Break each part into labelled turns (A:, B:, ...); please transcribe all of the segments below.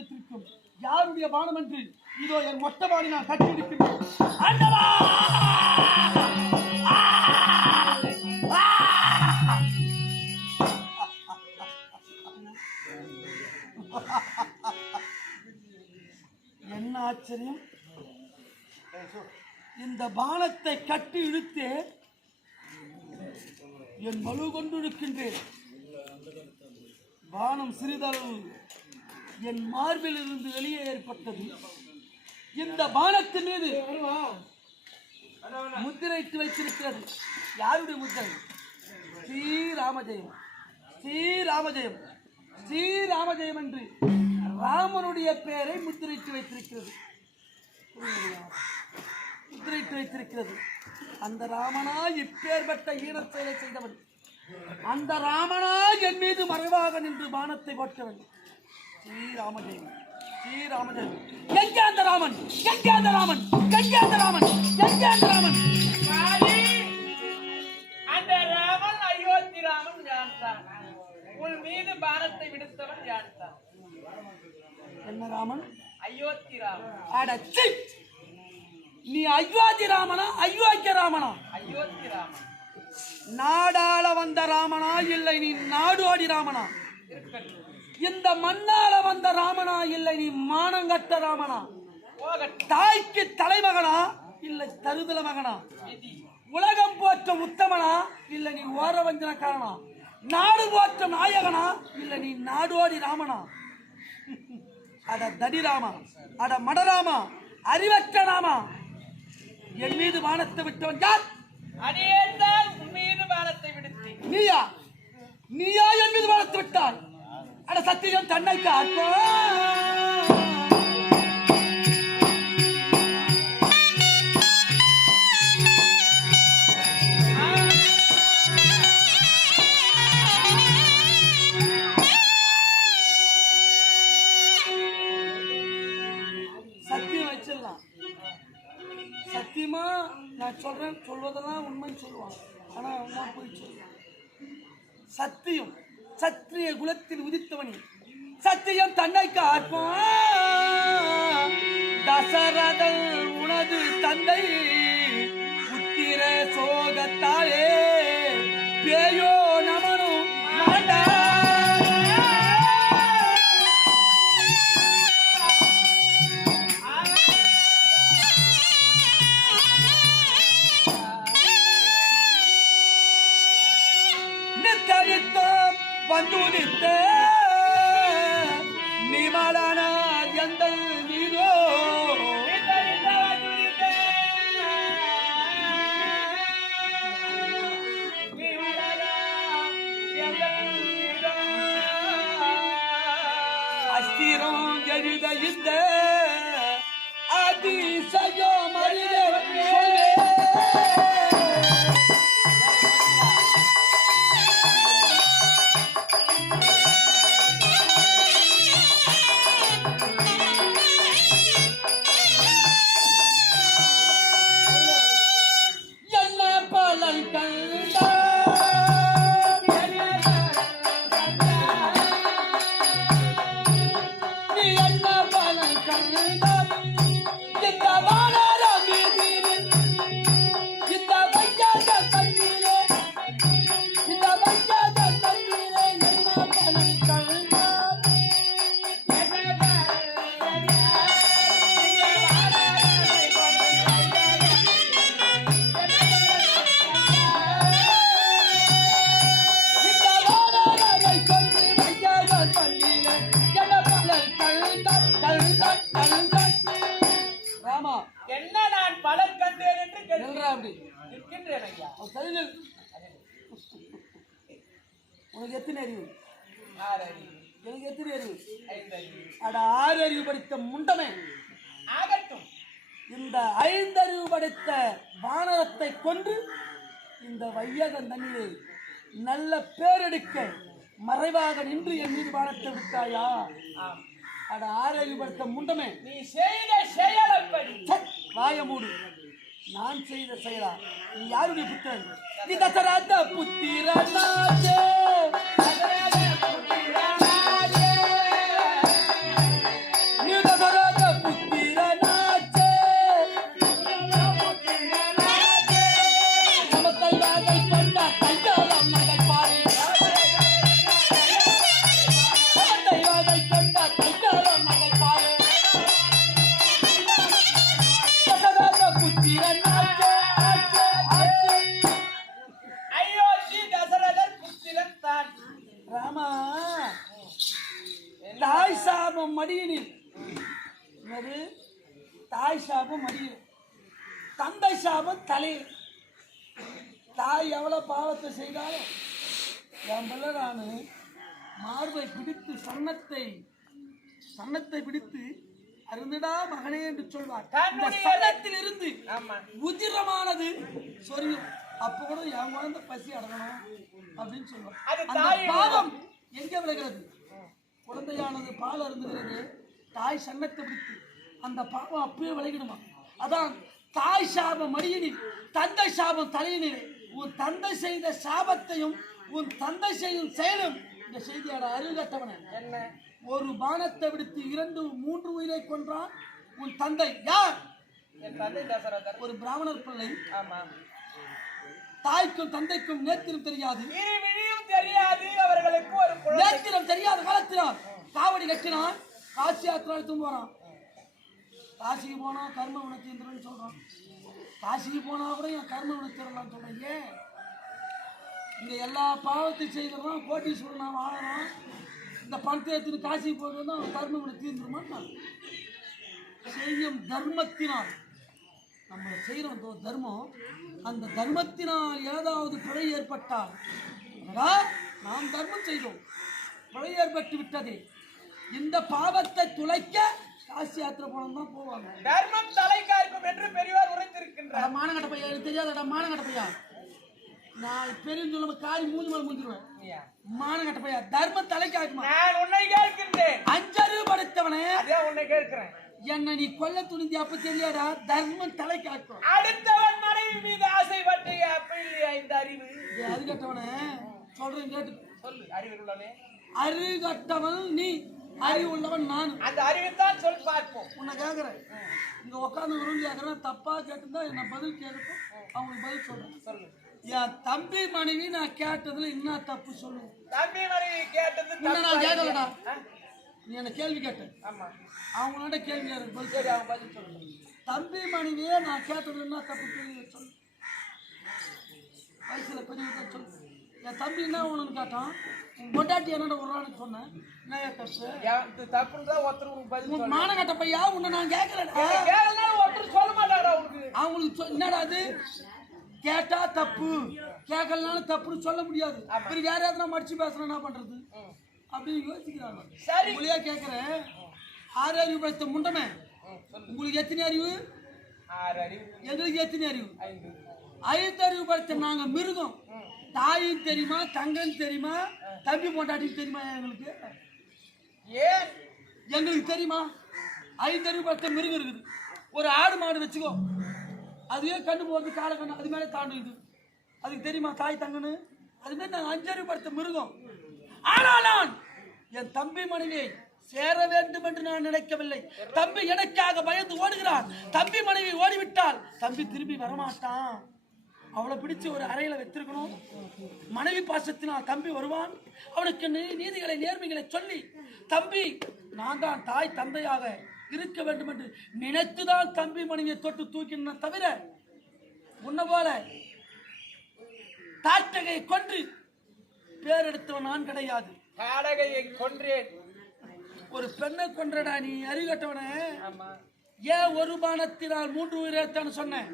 A: வைத்திருக்கும். யாருடைய பானம் என்று? இதோ என் மொட்டை பாடி நான் தட்டி எடுக்கிறேன் ஆண்டவா! என்ன ஆச்சரியம்? இந்த பானத்தை கட்டி இழுத்து என் வலு கொண்டிருக்கின்றேன் பானம் சிறிதளவு என் மார்பில் இருந்து வெளியே ஏற்பட்டது. இந்த பானத்தின் மீது முத்திரைத்து வைத்திருக்கிறது. யாருடைய முத்திரை? ஸ்ரீராமஜெயம். ஸ்ரீராமஜெயம். ஸ்ரீராமஜெயம் என்று ராமனுடைய பெயரை முத்திரைத்து வைத்திருக்கிறது. முத்திரைத்து வைத்திருக்கிறது. அந்த ராமனா இப்பேற்பட்ட ஈனச் செயலை செய்தவன். அந்த ராமனா என் மீது மறைவாக நின்று பானத்தை போட்டவன் ஸ்ரீராமஜெயம். ஸ்ரீராமஜெயம். எங்கே அந்த ராமன் எங்கே அந்த ராமன் எங்கே அந்த ராமன் எங்கே அந்த ராமன்
B: அந்த ராமன் அயோத்தி ராமன் யான்தான் உன் மீது பானத்தை விடுத்தவன் யான்தான்
A: என்ன ராமன்?
B: அயோத்தி ராமன்.
A: அடச்சி நீ அயோத்தி ராமனா அயோக்கிய ராமனா?
B: அயோத்தி ராமன்.
A: நாடாள வந்த ராமனா இல்லை நீ நாடோடி ராமனா?
B: இருக்கட்டும்.
A: இந்த மண்ணால வந்த ராமனா இல்லை நீ மானங்கட்ட ராமனா? தாய்க்கு தலைமகனா? இல்லை தருதல மகனா? உலகம் போற்ற உத்தமனா? இல்லை நீ ஓரவஞ்சனக்காரனா? நாடு போற்ற நாயகனா? இல்லை நீ நாடோடி ராமனா? அட தடிராமா அட மடராமா அறிவற்ற ராமா என் மீது வானத்தை விட்டவன் யார்?
B: அடியேதான் உன் மீது பானத்தை விடுத்தேன்.
A: நீயா? நீயா என் மீது வானத்தை விட்டாய்? அட சத்தியம் தன்னை காப்பா. சத்தியமா நான் சொல்றேன் சொல்வதெல்லாம் உண்மைன்னு சொல்லுவான். ஆனா நான் போய் சொல்லுவான். சத்தியம். சத்திரிய குலத்தில் உதித்தவனி. சத்தியம் தன்னை காப்பான். தசரதன் உனது தந்தை புத்திர சோகத்தாலே பேயோ Yeah. உனக்கு எத்தனை அறிவு?
B: ஆறு அறிவு.
A: எனக்கு எத்தனை அறிவு?
B: ஐந்து அறிவு.
A: அட ஆறு அறிவு படித்த முண்டமே.
B: ஆகட்டும்.
A: இந்த ஐந்தறிவு படைத்த வானரத்தை கொன்று இந்த வையகன் தண்ணீரை நல்ல பேரெடுக்க மறைவாக நின்று என் மீது வானத்தை விட்டாயா? அட ஆறறிவு படைத்த முண்டமே.
B: நீ செய்த செயல் அப்படி
A: சட், வாய மூடு. நான் செய்த செயலா? நீ யாருடைய புத்திரன்? நீ தசராத்த புத்திரனாச்சே. சொல்வார். இருந்து
B: ஆமா.
A: உதிரமானது சொரியும். அப்ப கூட என் குழந்தை பசி அடங்கணும் அப்படின்னு சொல்லுவார் அந்த பாவம் எங்கே விளைகிறது குழந்தையானது பால் அருந்துகிறது. தாய் சன்னத்தை பிடித்து அந்த பாவம் அப்பயே விளைகிடுமா அதான் தாய் சாபம் மடியினில் தந்தை சாபம் தலையினில். உன் தந்தை செய்த சாபத்தையும் உன் தந்தை செய்யும் செயலும் இந்த செய்தியோட அருகட்டவன
B: என்ன?
A: ஒரு பானத்தை விடுத்து இரண்டு மூன்று உயிரை கொன்றான். உன் தந்தை யார்?
B: என் தந்தை தசரதர்.
A: ஒரு பிராமணர் பிள்ளை.
B: ஆமா.
A: தாய்க்கும் தந்தைக்கும் நேத்திரம் தெரியாது.
B: இரு விழியும் தெரியாது அவர்களுக்கு ஒரு குழந்தை.
A: நேத்திரம் தெரியாத காலத்தினால் காவடி கட்டினான். காசி யாத்திரை எடுத்து போறான் காசிக்கு போனா கர்ம வினத்தீந்திரன்னு சொல்றான். காசிக்கு போனா கூட என் கர்ம வினத்தீரலாம் சொல்றேன். ஏன் இங்க எல்லா பாவத்தையும் செய்கிறோம் கோட்டீஸ்வரன் நான் வாழறோம் இந்த பணத்தை எடுத்துட்டு காசிக்கு போகிறதா அவன் கர்ம வினை தீர்ந்துருமா செய்யும் தர்மத்தினால். நம்ம செய்கிறோம் தர்மம். அந்த தர்மத்தினால் ஏதாவது பிழை ஏற்பட்டால் நாம் தர்மம் செய்தோம். பிழை ஏற்பட்டு விட்டது. இந்த பாவத்தை துளைக்க காசி யாத்திரை போனோம் தான் போவாங்க.
B: தர்மம் தலைக்காக்கும் என்று பெரியவர் உரைத்திருக்கின்றார்.
A: அட மானங்கட்ட பையா எனக்கு தெரியாதடா மானங்கட்ட பையா. நான் பெரிய சொல்லும்ப காலி மூஞ்சி மேல மூஞ்சிருவேன்.
B: நீயா?
A: மானங்கட்ட பையா தர்மம்
B: நான் உன்னை கேட்கின்றேன்.
A: அஞ்சறிவு படைத்தவனே.
B: அதே உன்னை கேட்கிறேன்.
A: என்னை நீ கொல்ல துணிந்தி அப்ப தெரியாடா தர்மம் தலைக்காக்கும்
B: அடுத்தவன் மனைவி மீது ஆசைப்பட்டு அப்ப இல்லையா இந்த அறிவு
A: அது கட்டவனே சொல்றேன் கேட்டு.
B: சொல்லு அறிவு உள்ளவனே.
A: அறிவு கட்டவன் நீ அறிவு உள்ளவன் நான்
B: அந்த அறிவைத்தான் சொல் பார்ப்போம்.
A: உன்னை கேட்குறேன் இங்க உட்காந்து விரும்பி கேட்குறேன் தப்பா கேட்டிருந்தா என்ன பதில் கேட்கட்டும் அவங்களுக்கு பதில் சொல்றேன்.
B: சொல்லு.
A: என் தம்பி மனைவி நான் கேட்டதுல என்ன தப்பு சொல்லுவேன்
B: தம்பி மனைவி கேட்டது
A: நான் கேட்கலடா? நீ என்ன கேள்வி கேட்ட.
B: ஆமா.
A: அவங்களாட்ட கேள்வி எனக்கு பதில்
B: சரி பதில்
A: தம்பி மனைவியே நான் கேட்டதுல என்ன தப்பு கேள்வி சொல்லு. வயசுல பெரியவங்க சொல்லு. என் தம்பி என்ன உனக்கு கேட்டான். உன் பொண்டாட்டி என்னோட ஒரு சொன்னேன். என்ன
B: இது தப்புன்னு தான் ஒருத்தர் உனக்கு பதில்
A: உன்
B: சொல்லு
A: மானகட்ட பையா உன்னை நான் கேட்கலடா?
B: என்ன கேட்கலனாலும் ஒருத்தர் சொல்ல மாட்டாடா உனக்கு?
A: அவங்களுக்கு என்னடா அது? கேட்டா தப்பு. கேட்கலனாலும் தப்புன்னு சொல்ல முடியாது. பிறகு யார் யாரும் மடிச்சு பேசுறேன் என்ன பண்றது. அப்படின்னு யோசிக்கிறாங்க.
B: சரி.
A: உங்களையா கேட்கிறேன் ஆறு அறிவு படுத்த முண்டமே? உங்களுக்கு எத்தனை அறிவு?
B: ஆறு அறிவு
A: எங்களுக்கு எத்தனை அறிவு?
B: ஐந்து.
A: அறிவு படுத்த நாங்க மிருகம். தாயும் தெரியுமா தங்கம் தெரியுமா தம்பி பொண்டாட்டி தெரியுமா எங்களுக்கு?
B: ஏன்?
A: எங்களுக்கு தெரியுமா? ஐந்து அறிவு படுத்த மிருகம் இருக்குது. ஒரு ஆடு மாடு வச்சுக்கோ. அதுவே கண்டு போகிறது காலை கண்ணு அது மேலே தாண்டுது. அதுக்கு தெரியுமா தாய் தங்கன்னு? அது மாதிரி நாங்கள் அஞ்சறிவு படுத்த மிருகம். ஆனால் நான் என் தம்பி மனைவியை சேர வேண்டும் என்று நான் நினைக்கவில்லை. தம்பி எனக்காக பயந்து ஓடுகிறான். தம்பி மனைவி ஓடிவிட்டால் தம்பி திரும்பி வரமாட்டான். அவளை பிடிச்சு ஒரு அறையில வைத்திருக்கணும். மனைவி பாசத்தினால் தம்பி வருவான். அவனுக்கு நீதிகளை நேர்மைகளை சொல்லி தம்பி நான் தான் தாய் தந்தையாக இருக்க வேண்டும் என்று நினைத்துதான் தம்பி மனைவியை தொட்டு தூக்கின தவிர உன்ன போல தாட்டகையை கொன்று பேரெடுத்தவன் நான் கிடையாது.
B: காடகையை கொன்றேன்.
A: ஒரு பெண்ணை கொன்றடா நீ அறிகட்டவனே ஏன் ஒரு பானத்தினால் மூன்று உயிரைத்தான் சொன்னேன்?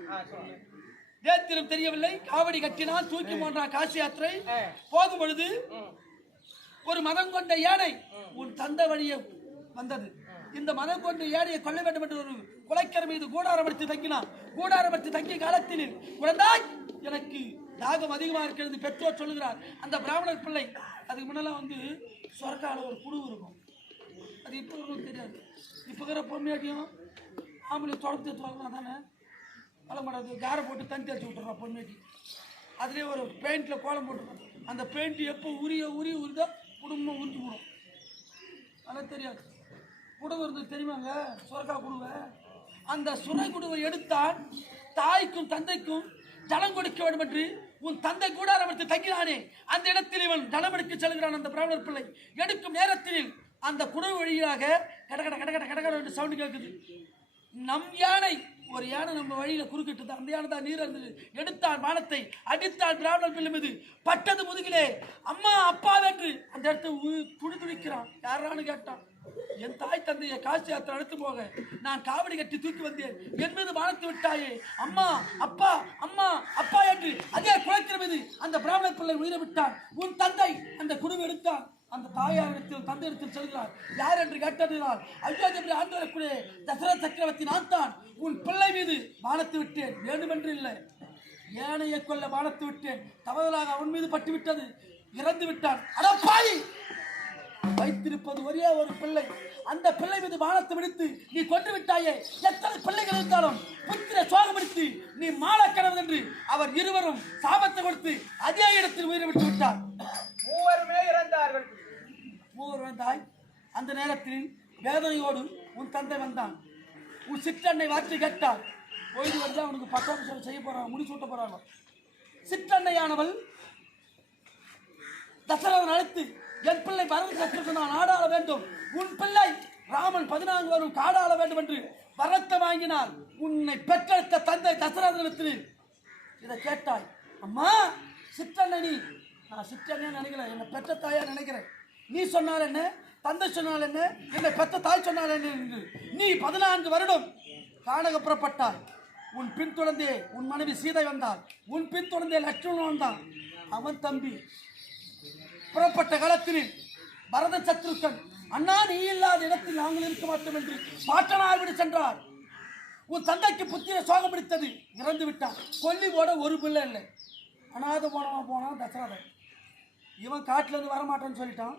A: நேத்திரம் தெரியவில்லை காவடி கட்டினால் தூக்கி போன்றான் காசி யாத்திரை. போகும் பொழுது. ஒரு மதம் கொண்ட யானை உன் தந்த வழியே வந்தது. இந்த மதம் கொண்டு ஏழையை கொள்ள வேண்டும் என்று ஒரு குலைக்கர் மீது கூடாரம் எடுத்து தங்கினான். கூடாரம் எடுத்து தங்கிய காலத்தில் குழந்தாய் எனக்கு தாகம் அதிகமாக இருக்கிறது பெற்றோர் சொல்லுகிறார். அந்த பிராமணர் பிள்ளை அதுக்கு முன்னெல்லாம் வந்து சொர்க்கால ஒரு குழு இருக்கும். அது இப்போ இருக்கும் தெரியாது. இப்போ இருக்கிற பொம்மையாட்டியும் ஆம்பளை தொடர்ந்து எடுத்துவாங்க தானே வளமாடாது காரை போட்டு தண்ணி தெளிச்சு விட்டுறோம் பொம்மையாட்டி. அதுலேயே ஒரு பெயிண்டில் கோலம் போட்டுருக்கோம். அந்த பெயிண்ட் எப்போ உரிய உரிய உரிதோ குடும்பம் உறிஞ்சு விடும் அதெல்லாம் தெரியாது. குடுவை இருந்தது தெரியுமாங்க? சுரக்கா குடுவை. அந்த சுரை குடுவை எடுத்தான் தாய்க்கும் தந்தைக்கும் ஜலம் கொடுக்க வேண்டும் என்று உன் தந்தை கூட எடுத்து தங்கினானே. அந்த இடத்தில் இவன் ஜலம் எடுக்க செல்கிறான் அந்த பிராமணர் பிள்ளை. எடுக்கும் நேரத்தில் அந்த குடவு வழியாக கடகட கடகட கடகட என்று சவுண்டு கேட்குது. நம் யானை ஒரு யானை நம்ம வழியில் குறுக்கிட்டு அந்த யானை தான் நீர் இருந்தது எடுத்தான் வானத்தை அடித்தான் பிராமணர் பிள்ளை மீது பட்டது முதுகிலே. அம்மா அப்பா என்று அந்த இடத்தை உ- துடி துடிக்கிறான். யாரான்னு கேட்டான்? என் தாய் தந்தையை காசி யாத்திரை அழைத்து போக நான் காவடி கட்டி தூக்கி வந்தேன். என் மீது வானத்து விட்டாயே. அம்மா அப்பா அம்மா அப்பா என்று அதே குளத்தின் மீது அந்த பிராமண பிள்ளை உயிரை விட்டான். உன் தந்தை அந்த குடும்பம் எடுத்தான். அந்த தாயாரிடத்தில் தந்தையிடத்தில் செல்கிறார். யார் என்று கேட்டதினால் அயோத்தி ஆண்டு வரக்கூடிய தசரத சக்கரவர்த்தி நான் தான். உன் பிள்ளை மீது வானத்து விட்டேன். வேண்டுமென்று இல்லை. ஏனையை கொல்ல வானத்து விட்டேன். தவறுதலாக அவன் மீது பட்டு விட்டது இறந்து விட்டான். அடப்பாய் வைத்திருப்பது ஒரே ஒரு பிள்ளை. அந்த பிள்ளை மீது வானத்தை விடுத்து நீ கொண்டு விட்டாயே எத்தனை பிள்ளைகள் இருந்தாலும் புத்திர சோகப்படுத்தி நீ மாலை கடவுள் என்று அவர் இருவரும் சாபத்தை கொடுத்து அதே இடத்தில் உயிரை விட்டு விட்டார்.
B: மூவருமே இறந்தார்கள்.
A: மூவர் வந்தாய் அந்த நேரத்தில் வேதனையோடு உன் தந்தை வந்தான். உன் சிற்றன்னை வார்த்தை கேட்டார். போயிட்டு வந்து அவனுக்கு பட்டாபிஷேகம் செய்ய போறாங்க முடி சூட்ட போறாங்க. சிற்றன்னையானவள் தசரதன் அழைத்து என் பிள்ளை பரத சக்கரத்தை நான் ஆடாள வேண்டும். உன் பிள்ளை ராமன் பதினான்கு வரும் காடாள வேண்டும் என்று வரத்தை வாங்கினார் உன்னை பெற்றெடுத்த தந்தை தசரதனத்தில் இதை கேட்டாய் அம்மா சிற்றண்ணனி நான் சிற்றண்ணே நினைக்கிறேன் என்னை பெற்ற தாயா நினைக்கிறேன். நீ சொன்னால் என்ன? தந்தை சொன்னால் என்ன? என்னை பெற்ற தாய் சொன்னால் என்ன? என்று நீ பதினான்கு வருடம் காணக புறப்பட்டாய். உன் பின் தொடர்ந்தே உன் மனைவி சீதை வந்தாள். உன் பின் தொடர்ந்தே லட்சுமணன் வந்தான். அவன் தம்பி புறப்பட்ட காலத்தில் பரத சத்ருக்கன் அண்ணா நீ இல்லாத இடத்தில் நாங்கள் இருக்க மாட்டோம் என்று பாட்டனார் விடு சென்றார். உன் தந்தைக்கு புத்திர சோகம் பிடித்தது இறந்து விட்டான். கொல்லி போட ஒரு பிள்ளை இல்லை. அனாத போனவன் போனான் தசரதன். இவன் காட்டிலேருந்து வரமாட்டேன்னு சொல்லிட்டான்.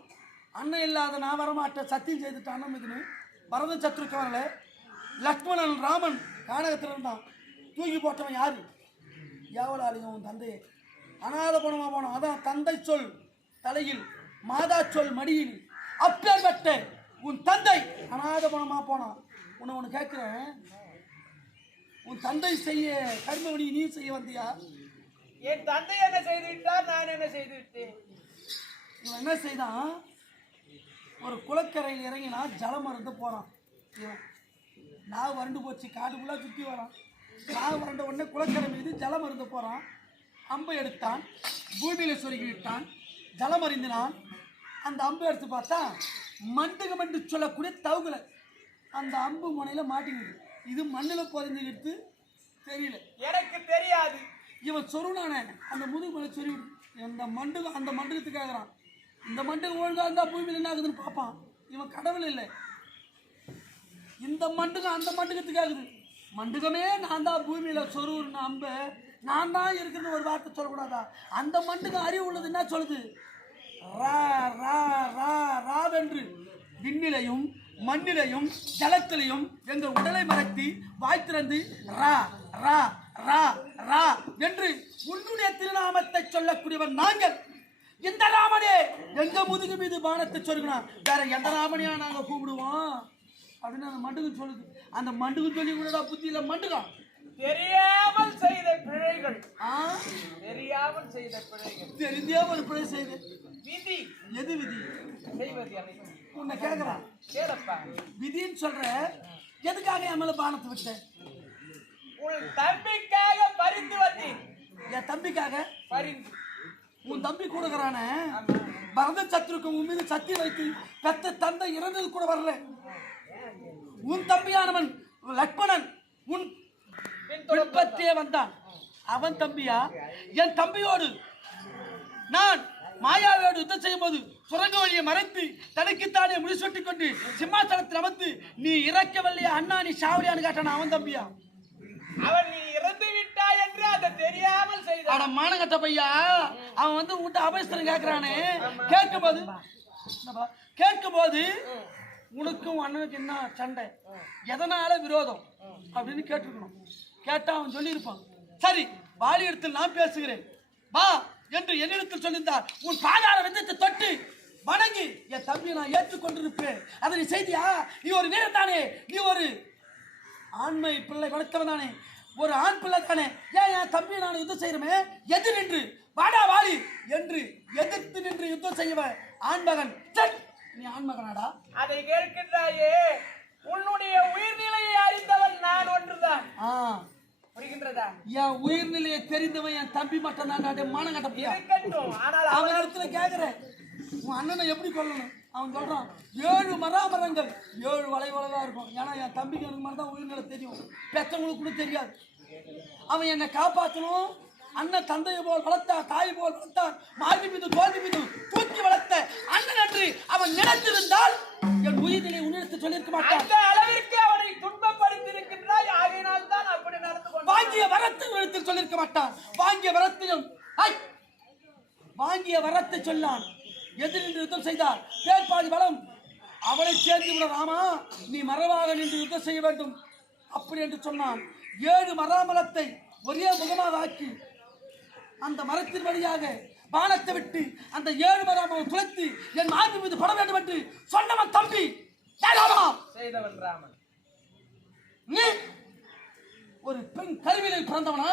A: அண்ணன் இல்லாத நான் வரமாட்டேன் சத்தியம் செய்துட்டான் இதுன்னு பரத சத்ருக்கவன்ல லக்ஷ்மணன் ராமன் கானகத்தில் இருந்தான். தூக்கி போட்டவன் யாரு? யாவலாளியும் உன் தந்தையை. அனாத போனவன் போனான் அதான் தந்தை சொல். தலையில் மாதா சொல் மடியில் அப்பேற்பட்ட உன் தந்தை. அனாத போனமா போனான் உன்னை ஒன்று கேட்குறேன் உன் தந்தை செய்ய கர்மவனி நீ செய்ய வந்தியா?
B: என் தந்தை என்ன செய்து விட்டார் நான் என்ன செய்து விட்டேன்
A: இவன் என்ன செய்தான்? ஒரு குளக்கரையில் இறங்கினா ஜலம் மருந்து போகிறான் இவன் நான் வறண்டு போச்சு காடு ஃபுல்லாக சுற்றி வரான். நான் வறண்ட உடனே குளக்கரை மீது ஜலம் மருந்து போகிறான் அம்பை எடுத்தான் பூமியில் சொருகி விட்டான் ஜலம் அறிந்தினான் அந்த அம்பை எடுத்து பார்த்தா மண்டுகம் என்று சொல்லக்கூடிய தவுகலை. அந்த அம்பு முனையில் மாட்டிக்கிது இது மண்ணில் பொதிஞ்சுக்கிட்டு தெரியல.
B: எனக்கு தெரியாது.
A: இவன் சொருனானே அந்த முதுகு மேலே சொருவி அந்த மண்டுகம் அந்த மண்டகத்துக்காகிறான் இந்த மண்டகம் ஒழுங்கா இருந்தா பூமியில் என்ன ஆகுதுன்னு பார்ப்பான். இவன் கடவுள் இல்லை. இந்த மண்டுகம் அந்த மண்டகத்துக்காகுது மண்டகமே நான் தான் பூமியில் சொருவுன அம்ப. நான் தான் இருக்குன்னு ஒரு வார்த்தை சொல்லக்கூடாதா? அந்த மண்ணுக்கு அறிவு உள்ளது என்ன சொல்லுது? ரா ரா ரா ராவென்று. விண்ணிலையும் மண்ணிலையும் ஜலத்திலையும் எங்கள் உடலை மறைத்து வாய் திறந்து ரா ரா ரா ரா என்று உன்னுடைய திருநாமத்தை சொல்லக்கூடியவன் நாங்கள். இந்த ராமனே? எங்க முதுகு மீது பானத்தை சொல்லுகிறான் வேற எந்த ராமனையா நாங்கள் கூப்பிடுவோம்? அப்படின்னு அந்த மண்டுகம் சொல்லுது. அந்த மண்டுக்கு சொல்லி கூட புத்தி இல்ல
B: தெரியாமல் செய்த பிழைகள். தெரியாமல் செய்த பிழைகள்.
A: ஒரு பிழை செய்து
B: விதி.
A: எது விதி?
B: செய்வது
A: உன்னை கேட்கறான்
B: கேளப்பா.
A: விதின்னு சொல்ற எதுக்காக என் மேல பானத்தை விட்ட?
B: உன் தம்பிக்காக பரிந்து வந்தேன்.
A: என் தம்பிக்காக?
B: பரிந்து.
A: உன் தம்பி கூடுகிறானே. பரத சத்ருக்கு உன் மீது சத்தி வைத்து பெத்த தந்தை இறந்தது கூட வரல. உன் தம்பியானவன் லக்ஷ்மணன் உன் பின்பற்றே வந்தான். அவன் தம்பியா? என் தம்பியோடு நான் மாயாவோடு யுத்தம் செய்யும் போது சுரங்க வழியை மறைத்து தனக்குத்தானே முடிசூட்டிக் கொண்டு சிம்மாசனத்தில் அமர்ந்து நீ இறக்கவில்லையா அண்ணா? நீ சாவடியான்னு கேட்டான் அவன் தம்பியா?
B: அவன் நீ இறந்து விட்டாய் என்று அதை தெரியாமல் செய்தான்
A: ஆனா மானகட்ட பையா அவன் வந்து உன்கிட்ட அபயஸ்தரம் கேட்கிறானே கேட்கும் போது கேட்கும் போது உனக்கும் அண்ணனுக்கு என்ன சண்டை? எதனால விரோதம்? அப்படின்னு கேட்டிருக்கணும் கேட்டா அவன் சொல்லியிருப்பான். சரி வாலி இடத்தில் நான் பேசுகிறேன். வா என்று என்னிடத்தில் சொல்லியிருந்தார். உன் பாதார வெந்தத்தை தொட்டு வணங்கி என் தம்பியை நான் ஏற்றுக்கொண்டிருப்பேன் அதை நீ செய்தியா? நீ ஒரு வீரன் தானே. நீ ஒரு ஆண்மை பிள்ளை வளர்த்தவன் தானே. ஒரு ஆண் பிள்ளை தானே. ஏன் என் தம்பியை நான் யுத்தம் செய்யறமே? எதிர் நின்று வாடா வாலி என்று எதிர்த்து நின்று யுத்தம் செய்யவன் ஆண்மகன் சட்! நீ ஆண்மகனாடா
B: அதை கேட்கின்றாயே உன்னுடைய உயிர்நிலையை அறிந்தவர் நான் ஒன்றுதான். புரிகின்றதா?
A: என் உயிர்நிலையை தெரிந்தவன் என் தம்பி மட்டும் தான் மானம்
B: ஆனால்
A: அவன் இடத்துல கேக்குறேன். உன் அண்ணனை எப்படி கொல்லணும்? அவன் சொல்றான் ஏழு மராமரங்கள். ஏழு வளை வளைவா இருக்கும். ஏன்னா என் தம்பிக்கு எனக்கு மட்டும் தான் உயிர்நிலை தெரியும். பெற்றவங்களுக்கு கூட தெரியாது. அவன் என்னை காப்பாற்றணும் அண்ணன் தந்தையை போல் வளர்த்தான் தாய் போல் வளர்த்தான் மார்பி மீது தோல்வி மீது தூக்கி வளர்த்த அண்ணன் என்று அவன் நினைத்திருந்தால் என் உயிரினை உன்னிடத்தில் சொல்லியிருக்க மாட்டான்.
B: அந்த அளவிற்கு அவனை துன்பப்படுத்தியிருக்கின்றாய் ஆகையினால் தான் அப்படி நடந்து
A: வாங்கிய வரத்தை எடுத்து சொல்லியிருக்க மாட்டான். வாங்கிய வரத்தையும்! வாங்கிய வரத்தை சொன்னான். எதிரில் யுத்தம் செய்தார். பேர்பாதி பலம். அவளை சேர்ந்து விட ராமா நீ மறைவாக நின்று யுத்தம் செய்ய வேண்டும். அப்படி என்று சொன்னான். ஏழு மராமலத்தை ஒரே முகமாக ஆக்கி அந்த மரத்தின் வழியாக பானத்தை விட்டு அந்த ஏழு மராமலம் துளைத்து என் மார்பு மீது பட வேண்டும் என்று சொன்னவன் தம்பி
B: செய்தவன் ராமன்.
A: நீ ஒரு பெண் கருவிலில் பிறந்தவனா!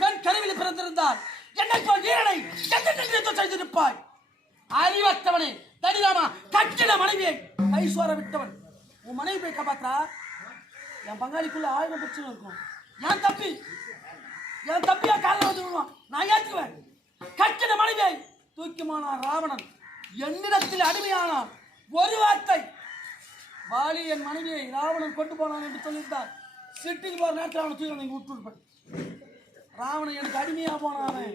A: பெண் கருவிலில் பிறந்திருந்தால் என்னை போல் வீரனை செய்திருப்பாய். அறிவற்றவனே தனிதாமா கட்டிட மனைவியை கைசோர விட்டவன். உன் மனைவி போய் காப்பாத்தா என் பங்காளிக்குள்ள ஆயிரம் பிரச்சனை இருக்கும். என் தம்பி? என் தம்பியா காலையில் வந்து விடுவான். நான் ஏற்றுவேன். கட்டின மனைவியை தூக்கிமானான் ராவணன். என்னிடத்தில் அடிமையானான் ஒரு வார்த்தை. வாலி என் மனைவியை ராவணன் கொண்டு போனான் என்று சொல்லியிருந்தார் சிட்டிக்கு போகிற நேரத்தில் அவனை தூக்கி நீங்க விட்டுருப்பேன் ராவணன் எனக்கு அடிமையாக போனானே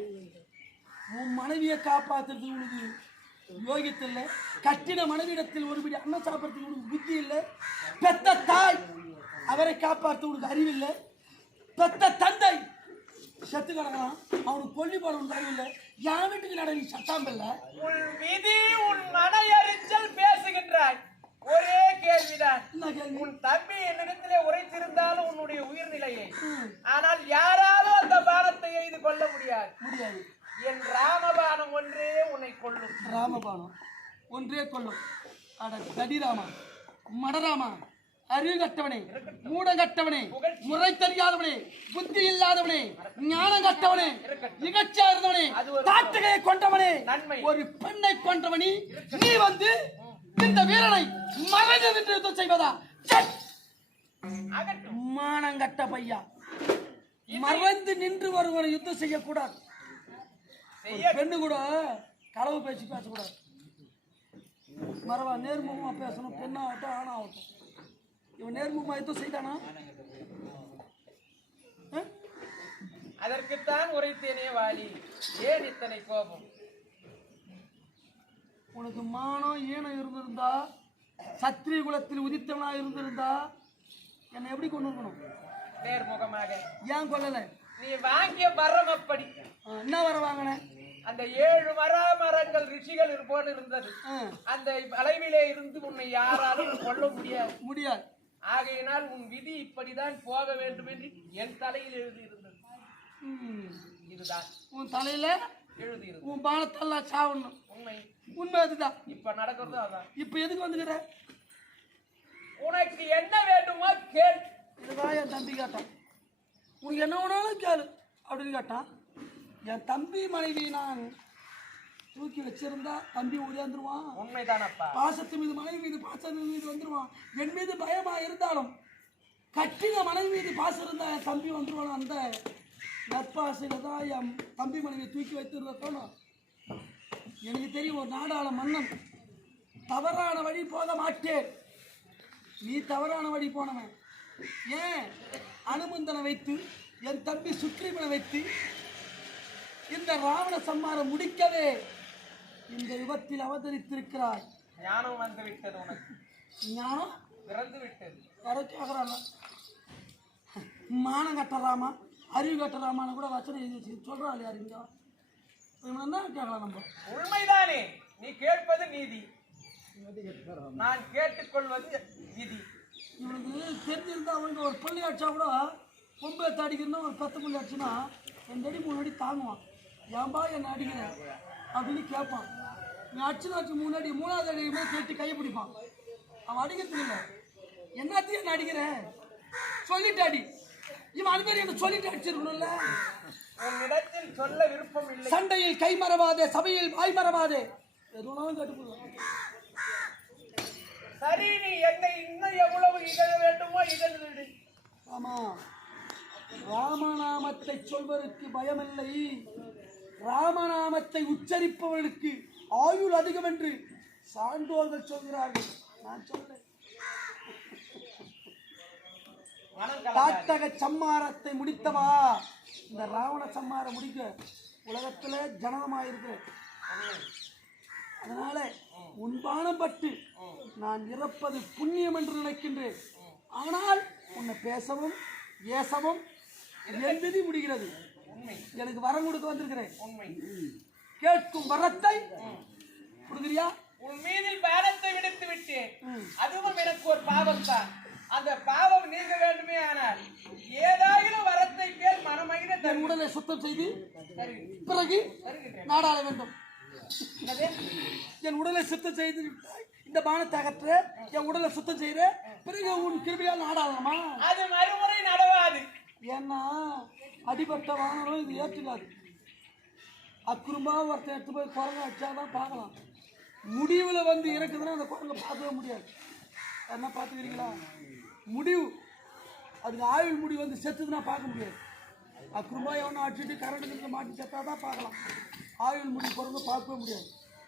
A: உன் மனைவியை காப்பாற்றுறது உனக்கு யோகியத்தில் கட்டின மனைவியிடத்தில் ஒருபடி அன்ன சாப்பிட்றதுக்கு உனக்கு புத்தி இல்லை. பெத்த தாய் அவரை காப்பாற்ற உனக்கு அறிவில்லை பெத்த தந்தை செத்து கிடக்கலாம். அவனுக்கு கொல்லி உனக்கு அறிவில்லை என் வீட்டுக்கு நட நீ சட்டாம்பில்ல
B: உன் விதி உன் மன எரிச்சல் பேசுகின்றாய். ஒரே கேள்விதான். உன் தம்பி என்னிடத்திலே உரைத்திருந்தாலும் உன்னுடைய உயிர்நிலையை. ஆனால் யாராலும் அந்த பானத்தை எய்து கொள்ள முடியாது.
A: முடியாது.
B: என் ராமபானம் ஒன்றே உன்னை கொல்லும்.
A: ராமபானம் ஒன்றே கொள்ளும் அட தடிராமா மடராமா. அறிவு கட்டவனே மூடம் கட்டவனே முறை தெரியாதவனே புத்தி இல்லாதவனே ஞானம் கட்டவனே இகழ்ச்சியா இருந்தவனே தாட்டுகையை கொண்டவனே. ஒரு பெண்ணை கொண்டவனி நீ வந்து இந்த வீரனை மறைந்து நின்று யுத்தம் செய்வதா? மானங்கட்ட பையா. மறைந்து நின்று ஒருவனை யுத்தம் செய்யக்கூடாது. பெண்ணு கூட களவு பேச்சு பேசக்கூடாது. மரவா நேர்முகமா பேசணும் பெண்ணாகட்டும் ஆணாகட்டும். இவன் நேர்முகமா எதுவும் செய்தானா?
B: அதற்குத்தான் உரைத்தேனே வாலி. ஏன் இத்தனை கோபம்?
A: உனக்கு மானம் ஈனம் இருந்திருந்தா சத்திரிய குலத்தில் உதித்தவனா இருந்திருந்தா என்னை எப்படி கொண்டு இருக்கணும்
B: நேர்முகமாக
A: ஏன் கொல்லலை?
B: நீ வாங்கிய மரம் அப்படி.
A: என்ன வர வாங்கினேன்
B: அந்த ஏழு மராமரங்கள் ரிஷிகள் போல் இருந்தது. அந்த அளவிலே இருந்து உன்னை யாராலும் கொல்ல முடியாது.
A: முடியாது.
B: ஆகையினால் உன் விதி இப்படிதான் போக வேண்டும் என்று என் தலையில் எழுதியிருந்தது.
A: ம்.
B: இதுதான்.
A: உன் தலையில
B: எழுதியிருந்தது.
A: உன் பானத்தெல்லாம் சாவணும்
B: உண்மை.
A: உண்மை அதுதான்.
B: இப்ப நடக்கிறது அதான்.
A: இப்போ எதுக்கு வந்துக்கிற?
B: உனக்கு என்ன வேண்டுமோ கேள்.
A: இதுதான் என் தம்பி கேட்டான். உனக்கு என்ன வேணாலும் கேளு. அப்படின்னு கேட்டான். என் தம்பி மனைவி நான் தூக்கி வச்சிருந்தா தம்பி உதயந்துருவான்
B: உண்மைதானப்பா.
A: பாசத்து மீது மனைவி மீது பாசத்து மீது வந்துருவான். என் மீது பயமா இருந்தாலும் கட்டின மனைவி மீது பாசம் இருந்தா என் தம்பி வந்துருவான். அந்த நற்பாசையில தான் என் தம்பி மனைவி தூக்கி வைத்திருந்த தோணும். எனக்கு தெரியும் ஒரு நாடாள மன்னன் தவறான வழி போக மாட்டேன். நீ தவறான வழி போனவன். ஏன்? அனுமந்தனை வைத்து என் தம்பி சுக்ரீவனை வைத்து இந்த ராவண சம்மாரம் முடிக்கவே இந்த விபத்தில் அவதரித்திருக்கிறாய்
B: ஞானம் வந்து விட்டது உனக்கு.
A: ஞானம்?
B: பிறந்து விட்டது
A: யாரோ கேட்குறாங்க மானம் கட்டுறாமா? அறிவு கட்டுறாமான்னு கூட வச்சனை சொல்கிறாள் யார் இங்க என்ன கேட்கலாம் நம்ம?
B: உண்மைதானே. நீ கேட்பது நீதி. நான் கேட்டுக்கொள்வது விதி.
A: இவனுக்கு தெரிஞ்சிருந்தா அவனுக்கு ஒரு புள்ளி அடிச்சா கூட கொம்பு எடுத்து அடிக்கிறனா ஒரு பத்து புள்ளி அடிச்சுன்னா ரெண்டு அடி மூணு அடி தாங்குவான். ஏன்பா என்ன அடிக்கிறேன் அப்படின்னு கேட்பான். நீ அடிச்சு அடிச்சு மூணு அடி மூணாவது அடி போது கேட்டு கையை பிடிப்பான். அவன் அடிக்கிறது இல்லை. என்னத்தையும் என்ன அடிக்கிறேன் சொல்லிட்டு அடி. இவன் அது மாதிரி என்ன சொல்லிட்டு அடிச்சிருக்கணும்ல?
B: உன்னிடத்தில் சொல்ல விருப்பம் இல்லை.
A: சண்டையில் கை மறவாதே சபையில் வாய் மறவாதே. எதுவும் கேட்டு
B: சரி நீ என்னை இன்னும் எவ்வளவு இகழ வேண்டுமோ இகழ்ந்து விடு.
A: ஆமா. ராமநாமத்தை சொல்வதற்கு பயமில்லை. ராமநாமத்தை உச்சரிப்பவர்களுக்கு ஆயுள் அதிகம் என்று சான்றோர்கள் சொல்கிறார்கள். நான் சொல்றேன்.
B: மனம்
A: காட்டக சம்மாரத்தை முடித்தவா? இந்த ராவண சம்மாரம் முடிக்க உலகத்துல ஜனனமாயிருக்கிறேன். அதனால உன்பானம் பட்டு நான் இறப்பது புண்ணியம் என்று நினைக்கின்றேன். ஆனால் உன்னை பேசவும் ஏசவும் என் விதி முடிகிறது.
B: உண்மை
A: எனக்கு வரம் கொடுக்க வந்திருக்கிறேன்.
B: உண்மை
A: கேட்கும் வரத்தை கொடுக்குறியா
B: உன் மீதில் பாரத்தை விடுத்து விட்டேன். அதுவும் எனக்கு ஒரு பாவம் தான் அந்த பாவம் நீங்க வேண்டுமே ஆனால் ஏதாயிலும் வரத்தை கேள் மனமகிழ தருகிறேன்.
A: உடலை சுத்தம் செய்து. பிறகு. நாடாள வேண்டும்? என் உடலை சுத்தம் செய்து. இந்த பானத்தை அகற்ற என் உடலை சுத்தம் செய்கிற பிறகு உன் கிருபியால் நாடாளமா
B: அது மறுமுறை நடவாது
A: ஏன்னா அடிபட்ட வாகனம் இது ஏற்றுக்காது அக்குறும்பா ஒருத்தன் எடுத்து போய் குரங்க வச்சாதான் பார்க்கலாம். முடிவில் வந்து இறக்குதுன்னா அந்த குரங்க பார்க்கவே முடியாது. என்ன பார்த்துக்கிறீங்களா? முடிவு. அதுக்கு ஆயுள் முடி வந்து செத்துதுன்னா பார்க்க முடியாது. அக்குறும்பா எவனை அடிச்சுட்டு கரண்ட் மாட்டி செத்தா தான் பார்க்கலாம். ஆயுள் முடி குரங்கு பார்க்கவே முடியாது.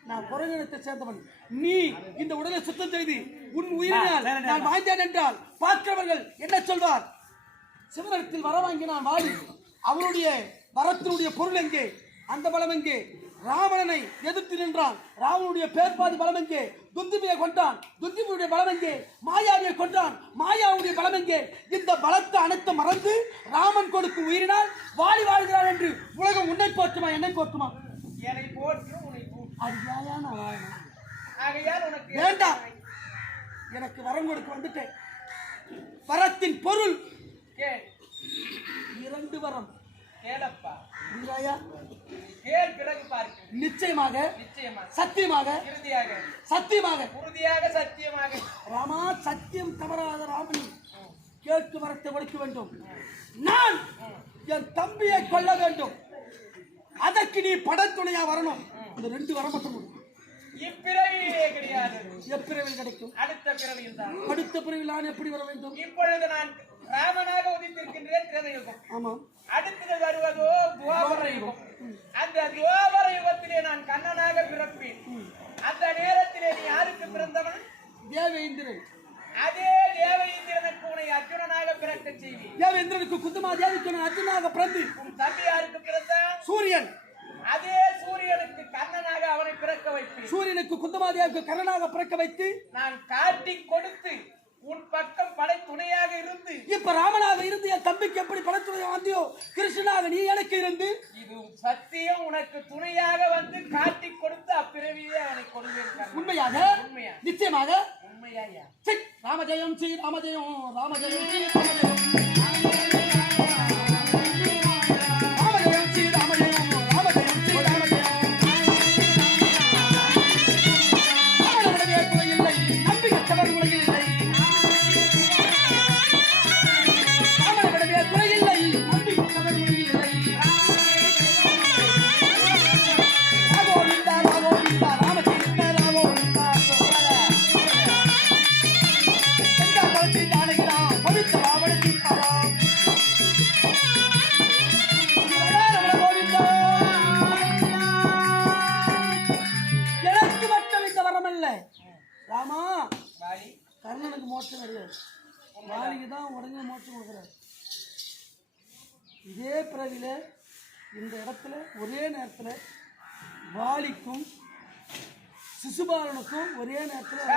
A: நான் குரங்கினத்தை சேர்ந்தவன். நீ இந்த உடலை சுத்தம் செய்து உன் உயிரினால் நான் வாழ்ந்தேன் என்றால் பார்க்கிறவர்கள் என்ன சொல்வார்? சிவனிடத்தில் வர வாங்கி நான் வாடி அவருடைய வரத்தினுடைய பொருள் எங்கே? அந்த பலம் எங்கே? ராவணனை எதிர்த்து நின்றான். ராவனுடைய பேர்பாதி பலம் எங்கே? துந்துபியை கொண்டான். துந்துபியுடைய பலம் எங்கே? மாயாவியை கொண்டான் மாயாவுடைய பலம் எங்கே? இந்த பலத்தை அனைத்து மறந்து ராமன் கொடுக்கும் உயிரினால் வாடி வாழ்கிறான் என்று உலகம் உன்னை போற்றுமா என்னை போற்றுமா?
B: என்னை போற்று உன்னை போற்று.
A: அது ஏயா நான் வாழணும்
B: ஆகையால் உனக்கு
A: வேண்டாம். எனக்கு வரம் கொடுக்க வந்துட்டேன். வரத்தின் பொருள் இரண்டு வரம்.
B: கேளப்பா.
A: நிச்சயமாக சத்தியமாக சத்தியமாக.
B: உறுதியாக சத்தியமாக.
A: ராமா சத்தியம் தவறாத ராமனி. கேட்கு வரத்தை கொடுக்க வேண்டும். நான் என் தம்பியை கொல்ல வேண்டும். அதற்கு நீ படத்துணையா வரணும். இந்த ரெண்டு வரம் மட்டும்.
B: இப்பிறவியிலே கிடையாது.
A: எப்பிறவில் கிடைக்கும்?
B: அடுத்த பிறவியில் தான்.
A: அடுத்த பிறவில் நான் எப்படி வர வேண்டும்?
B: இப்பொழுது நான் ராமனாக உதித்திருக்கின்றேன் திரதயுகம்
A: ஆமாம்.
B: அடுத்தது வருவதோ துவாபர யுகம். அந்த துவாபர யுகத்திலே நான் கண்ணனாக பிறப்பேன். அந்த நேரத்திலே நீ யாருக்கு பிறந்தவன்?
A: தேவேந்திரன்
B: அதே தேவயிந்திரனுக்கு உன்னை அர்ஜுனனாக பிறக்கச் செய்வேன்.
A: தேவேந்திரனுக்கு குத்துமா தேவிக்கு அர்ஜுனாக பிறந்து
B: உன் தம்பி யாருக்கு பிறந்தான்
A: சூரியன்.
B: அதே சூரியனுக்கு கண்ணனாக அவனை பிறக்க வைப்பேன்.
A: சூரியனுக்கு குந்தமாதேவிக்கு கரணாக பிறக்க வைத்து
B: நான் காட்டி கொடுத்து உன் பக்கம் படை துணையாக இருந்து
A: இப்ப ராமனாக இருந்து என் தம்பிக்கு எப்படி படத்துணையா வந்தியோ கிருஷ்ணனாக நீ எனக்கு இருந்து.
B: இது சத்தியம். உனக்கு துணையாக வந்து காட்டி கொடுத்து அப்பிறவியே அவனை கொள்வேன் கர்ணன்.
A: உண்மையாக?
B: உண்மையா?
A: நிச்சயமாக?
B: உண்மையாயா
A: சி, ராமஜெயம் ஸ்ரீ ராமஜெயம் ராமஜெயம் ஸ்ரீ ராமஜெயம். மோட்சம் கிடையாது வாலிக்கு தான் உடனே மோட்சம் கொடுக்குறாரு. இதே பிறவில இந்த இடத்துல ஒரே நேரத்தில் வாலிக்கும் சிசுபாலனுக்கும் ஒரே நேரத்தில்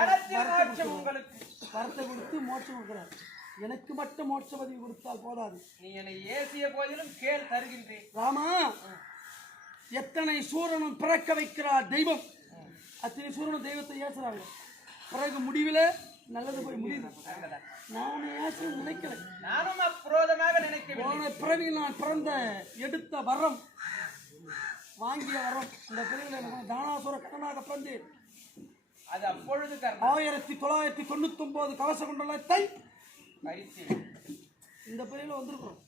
A: வரத்தை கொடுத்து மோட்சம் கொடுக்கிறார். எனக்கு மட்டும் மோட்ச பதவி கொடுத்தால் போதாது.
B: நீ என்னை ஏசிய போதிலும் கேள் தருகின்றேன்.
A: ராமா எத்தனை சூரனும் பிறக்க வைக்கிறார் தெய்வம். அத்தனை சூரனும் தெய்வத்தை ஏசுறாங்க. பிறகு முடிவில் நல்லது போய் முடியுது? நான் ஏச நினைக்கல.
B: நானும் அப்புரோதமாக நினைக்கவில்லை.
A: போன பிறவியில் நான் பிறந்த எடுத்த வரம் வாங்கிய வரம் இந்த பிறவியில் தானாசுர கடனாக பிறந்து
B: அது அப்பொழுது
A: ஆயிரத்தி தொள்ளாயிரத்தி தொண்ணூத்தி ஒன்பது கவச குண்டலத்தை இந்த பிறவியில் வந்திருக்கிறோம்.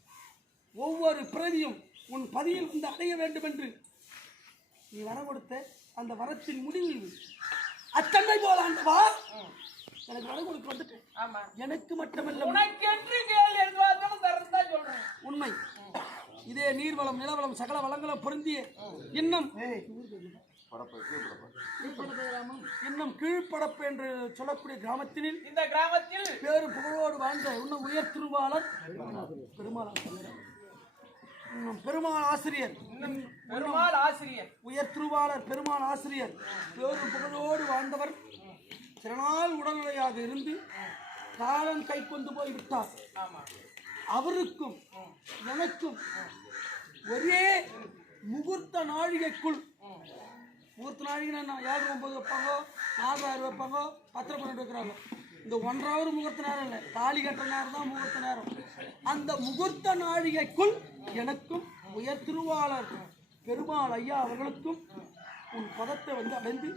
A: ஒவ்வொரு பிறவியும் உன் பதியில் வந்து அடைய வேண்டும் என்று நீ வரம் கொடுத்த அந்த வரத்தின் முடிவில் அத்தன்மை போல ஆண்டவா. எனக்கு வரம் கொடுக்க வந்துட்டேன்.
B: ஆமா.
A: எனக்கு மட்டுமல்ல.
B: உனக்கென்று கேள் எதுவாகவும் தரதான் சொல்றேன்.
A: உண்மை. இதே நீர்வளம் நிலவளம் சகல வளங்களும் பொருந்திய இன்னும். இன்னும் கீழ்ப்படப்பு என்று சொல்லக்கூடிய கிராமத்தில்
B: இந்த கிராமத்தில்
A: பேரு புகழோடு வாழ்ந்த இன்னும் உயர் திருவாளர் பெருமாள் பெருமாள் ஆசிரியர்.
B: பெருமாள் ஆசிரியர்.
A: உயர் திருவாளர் பெருமாள் ஆசிரியர். பேரு புகழோடு வாழ்ந்தவர் சில நாள் உடல்நிலையாக இருந்து காலம் கை கொண்டு போய் விட்டார். அவருக்கும் எனக்கும் ஒரே முகூர்த்த நாழிகைக்குள் முகூர்த்த நாழிகை நான் ஏழு ஒன்பது வைப்பாங்க நாலு ஆறு வைப்பாங்க பத்திரம் பண்ணிட்டு வைக்கிறாங்க. இந்த ஒன்றரை ஹவர் முகூர்த்த நேரம் இல்லை தாலி கட்டுற நேரம் தான் முகூர்த்த நேரம். அந்த முகூர்த்த நாழிகைக்குள் எனக்கும் உயர் திருவாளர் பெருமாள் ஐயா அவர்களுக்கும் உன் பதத்தை வந்து அடைந்து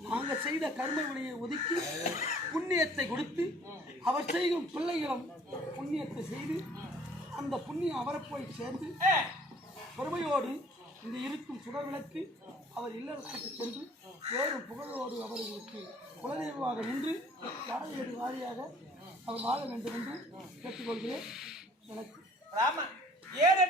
A: நாங்கள் செய்த கர்ம வினையை ஒதுக்கி புண்ணியத்தை கொடுத்து அவர் செய்யும் பிள்ளைகளும் புண்ணியத்தை செய்து அந்த புண்ணியம் அவரை போய் சேர்ந்து பெருமையோடு இந்த இருக்கும் சுடர்விளக்கு அவர் இல்லறத்துக்கு சென்று வேறு புகழோடு அவர்களுக்கு குலதெய்வமாக நின்று வாழையடி வாரியாக அவர் வாழ வேண்டும் என்று கேட்டுக்கொள்கிறேன். எனக்கு
B: ராமன் ஏன்